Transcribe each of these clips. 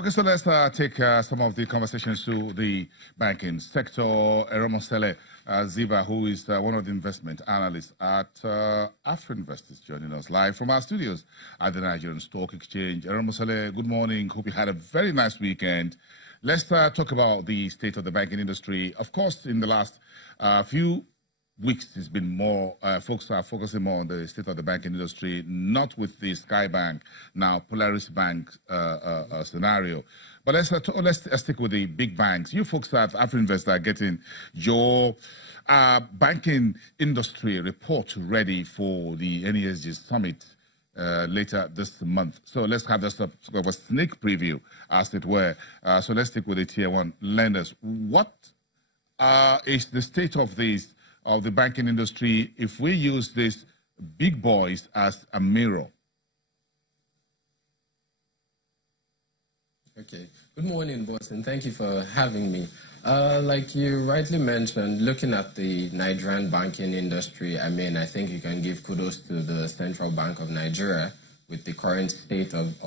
Okay, so let's take some of the conversations to the banking sector. Eromosele Ziba, who is one of the investment analysts at Afrinvest, is joining us live from our studios at the Nigerian Stock Exchange. Eromosele, good morning. Hope you had a very nice weekend. Let's talk about the state of the banking industry. Of course, in the last few weeks, it's been more, folks are focusing more on the state of the banking industry, not with the Skybank, now Polaris Bank scenario. But let's stick with the big banks. You folks at Afrinvest are getting your banking industry report ready for the NESG summit later this month. So let's have this sort of a sneak preview, as it were. So let's stick with the tier one lenders. What is the state of these? Of the banking industry, if we use these big boys as a mirror? Okay. Good morning, boss, and thank you for having me. Like you rightly mentioned, looking at the Nigerian banking industry, I think you can give kudos to the Central Bank of Nigeria with the current state of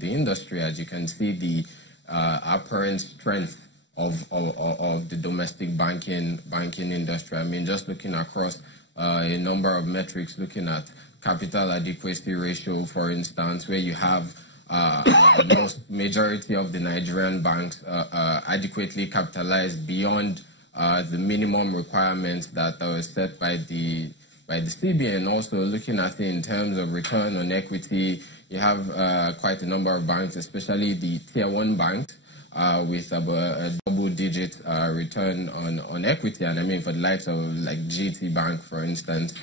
the industry. As you can see, the apparent strength of the domestic banking industry. Just looking across a number of metrics, looking at capital adequacy ratio, for instance, where you have majority of the Nigerian banks adequately capitalized beyond the minimum requirements that were set by the CBN. Also looking at it in terms of return on equity, you have quite a number of banks, especially the tier one banks, with a double-digit return on equity. And for the likes of like GT Bank, for instance,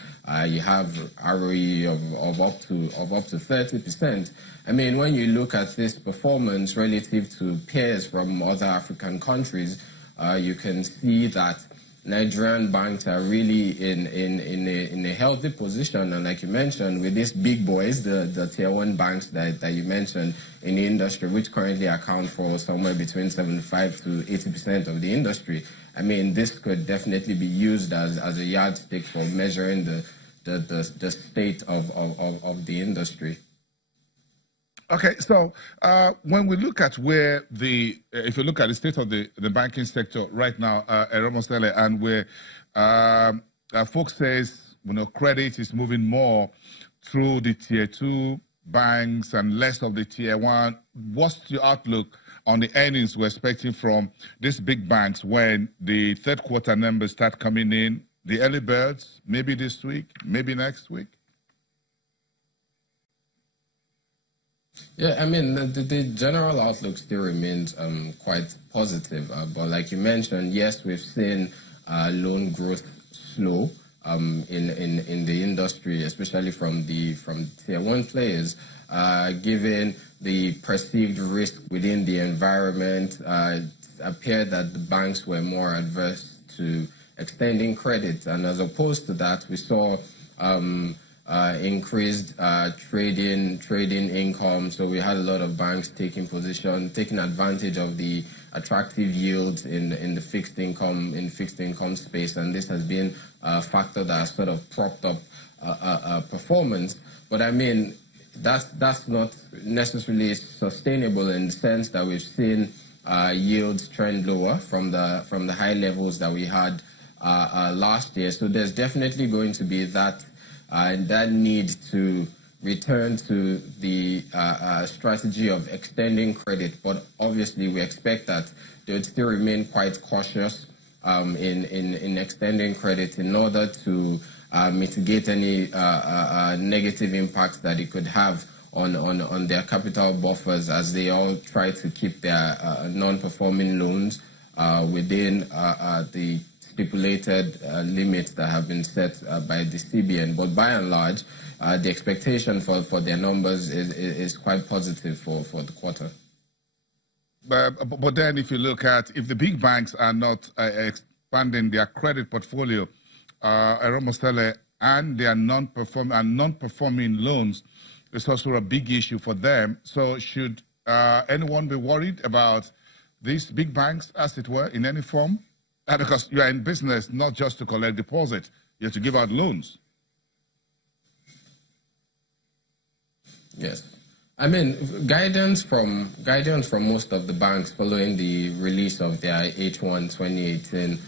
you have ROE of up to 30%. When you look at this performance relative to peers from other African countries, you can see that Nigerian banks are really in a healthy position. And like you mentioned, with these big boys, the tier one banks that you mentioned in the industry, which currently account for somewhere between 75 to 80% of the industry, this could definitely be used as a yardstick for measuring the state of the industry. Okay, so when we look at where if you look at the state of the banking sector right now, Eromosele, and where folks says, credit is moving more through the tier two banks and less of the tier one, what's your outlook on the earnings we're expecting from these big banks when the third quarter numbers start coming in, the early birds, maybe this week, maybe next week? Yeah, the general outlook still remains quite positive. But like you mentioned, yes, we've seen loan growth slow in the industry, especially from tier one players, given the perceived risk within the environment. It appeared that the banks were more adverse to extending credit, and as opposed to that, we saw increased trading income. So we had a lot of banks taking advantage of the attractive yields in the fixed income space, and this has been a factor that has sort of propped up performance. But that's not necessarily sustainable in the sense that we've seen yields trend lower from the high levels that we had last year. So there's definitely going to be that need to return to the strategy of extending credit. But obviously, we expect that they would still remain quite cautious in extending credit in order to mitigate any negative impacts that it could have on their capital buffers, as they all try to keep their non-performing loans within the stipulated limits that have been set by the CBN. But by and large, the expectation for their numbers is quite positive for the quarter. But then if you look at, if the big banks are not expanding their credit portfolio, Eromosele, and their non-performing loans, is also a big issue for them. So should anyone be worried about these big banks, as it were, in any form? Because you are in business not just to collect deposits, you have to give out loans. Yes. I mean, guidance from most of the banks following the release of their H1 2018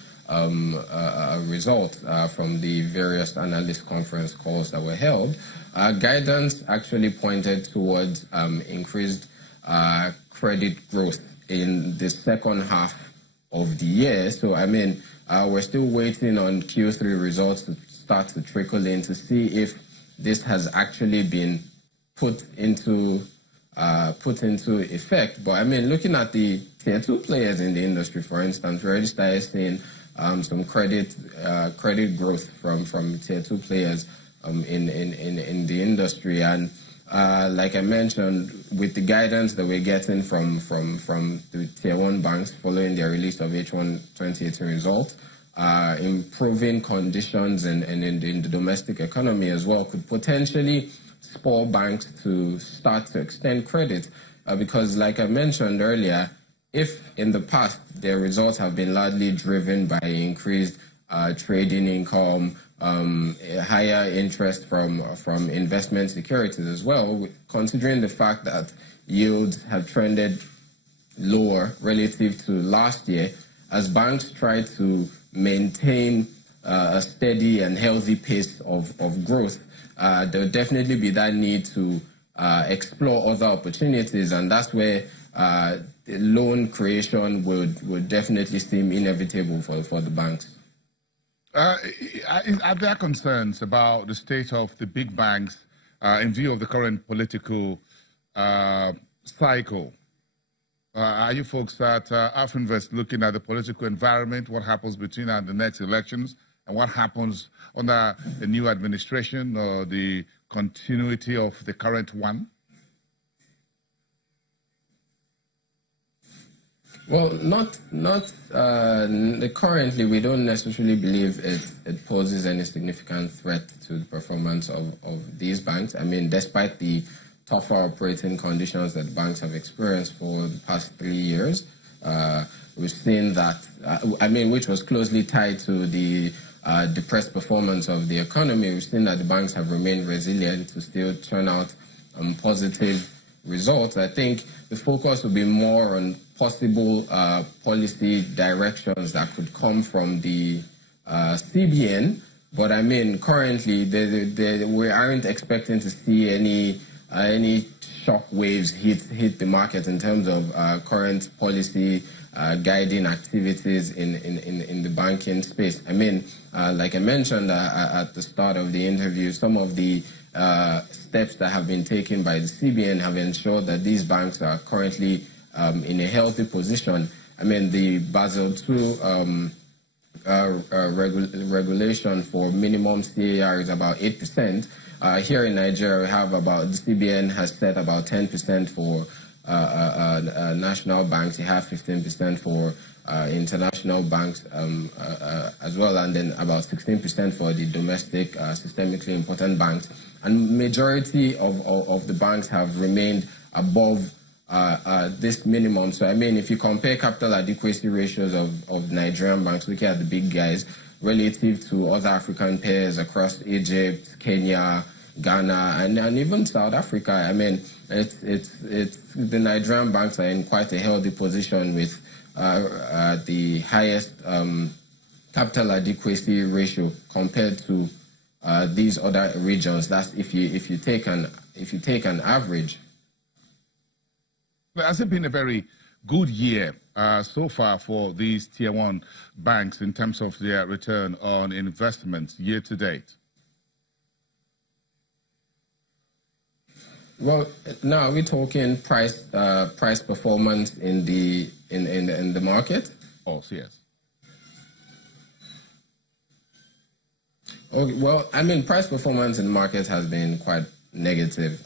result from the various analyst conference calls that were held, guidance actually pointed towards increased credit growth in the second half of the year. So, I mean, we're still waiting on Q3 results to start to trickle in to see if this has actually been put into effect. But I mean, looking at the tier 2 players in the industry, for instance, we already started seeing some credit growth from tier 2 players in the industry. And like I mentioned, with the guidance that we're getting from the tier 1 banks following their release of H1 2018 results, improving conditions in the domestic economy as well could potentially spur banks to start to extend credit, because like I mentioned earlier, if in the past their results have been largely driven by increased trading income, higher interest from investment securities as well, considering the fact that yields have trended lower relative to last year, as banks try to maintain a steady and healthy pace of growth, there will definitely be that need to explore other opportunities, and that's where loan creation would definitely seem inevitable for the banks. Are there concerns about the state of the big banks in view of the current political cycle? Are you folks at Afrinvest looking at the political environment, what happens between now and the next elections, and what happens under the new administration or the continuity of the current one? Well, currently we don't necessarily believe it poses any significant threat to the performance of these banks. I mean, despite the tougher operating conditions that banks have experienced for the past 3 years, we've seen that, which was closely tied to the depressed performance of the economy. We've seen that the banks have remained resilient to still turn out positive results. I think the focus will be more on possible policy directions that could come from the CBN. But I mean, currently, we aren't expecting to see any shock waves hit the market in terms of current policy guiding activities in the banking space. I mean, like I mentioned at the start of the interview, some of the steps that have been taken by the CBN have ensured that these banks are currently in a healthy position. I mean, the Basel II regulation for minimum CAR is about 8%. Here in Nigeria, we have the CBN has set about 10% for national banks. You have 15% for international banks as well, and then about 16% for the domestic systemically important banks. And majority of the banks have remained above this minimum. So, I mean, if you compare capital adequacy ratios of Nigerian banks, looking at the big guys, relative to other African peers across Egypt, Kenya, Ghana, and even South Africa, I mean, it's the Nigerian banks are in quite a healthy position with the highest capital adequacy ratio compared to these other regions. That's if you take an average. Well, has it been a very good year so far for these tier 1 banks in terms of their return on investments year to date? Well, now we're talking price performance in the market. Oh, yes. Okay, well, I mean, price performance in markets has been quite negative.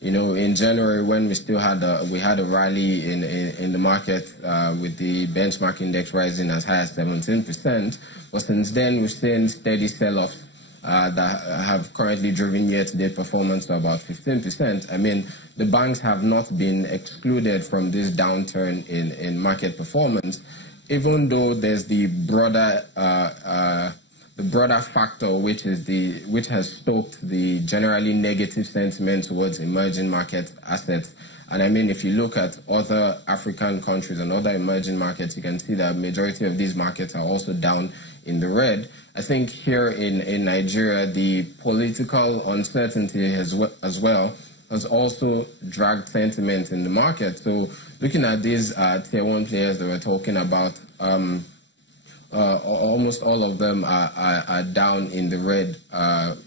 You know, in January, when we still had a rally in the market with the benchmark index rising as high as 17%, but since then we've seen steady sell-offs that have currently driven year-to-date performance to about 15%. I mean, the banks have not been excluded from this downturn in market performance, even though there's the broader broader factor which has stoked the generally negative sentiment towards emerging market assets. And I mean, if you look at other African countries and other emerging markets, you can see that majority of these markets are also down in the red. I think here in Nigeria, the political uncertainty as well has also dragged sentiment in the market. So looking at these tier one players that we're talking about, almost all of them are down in the red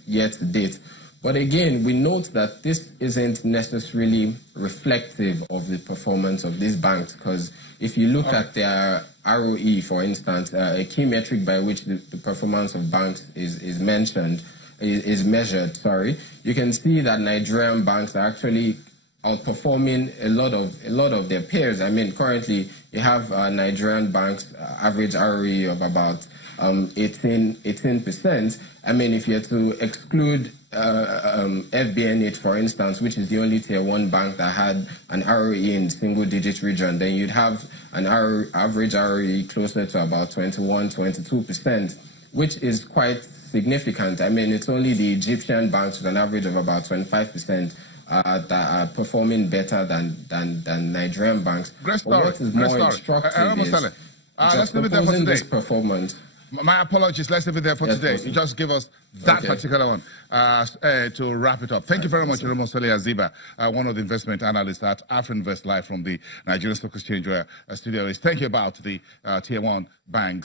year to date. But again, we note that this isn't necessarily reflective of the performance of these banks, because if you look at their ROE, for instance, a key metric by which the performance of banks is measured, you can see that Nigerian banks are actually outperforming a lot of their peers. I mean, currently you have Nigerian banks average ROE of about 18%. I mean, if you had to exclude FBNH, for instance, which is the only tier one bank that had an ROE in single-digit region, then you'd have an average ROE closer to about 21-22%, which is quite significant. I mean, it's only the Egyptian banks with an average of about 25% that are performing better than Nigerian banks. What is more instructive is just proposing this performance. My apologies. Let's leave it there for today. You just give us that particular one to wrap it up. Thank you very much, Eromosele Aziba, one of the investment analysts at AfriInvest, live from the Nigerian Stock Exchange, where studio is. Thank you about the tier one banks.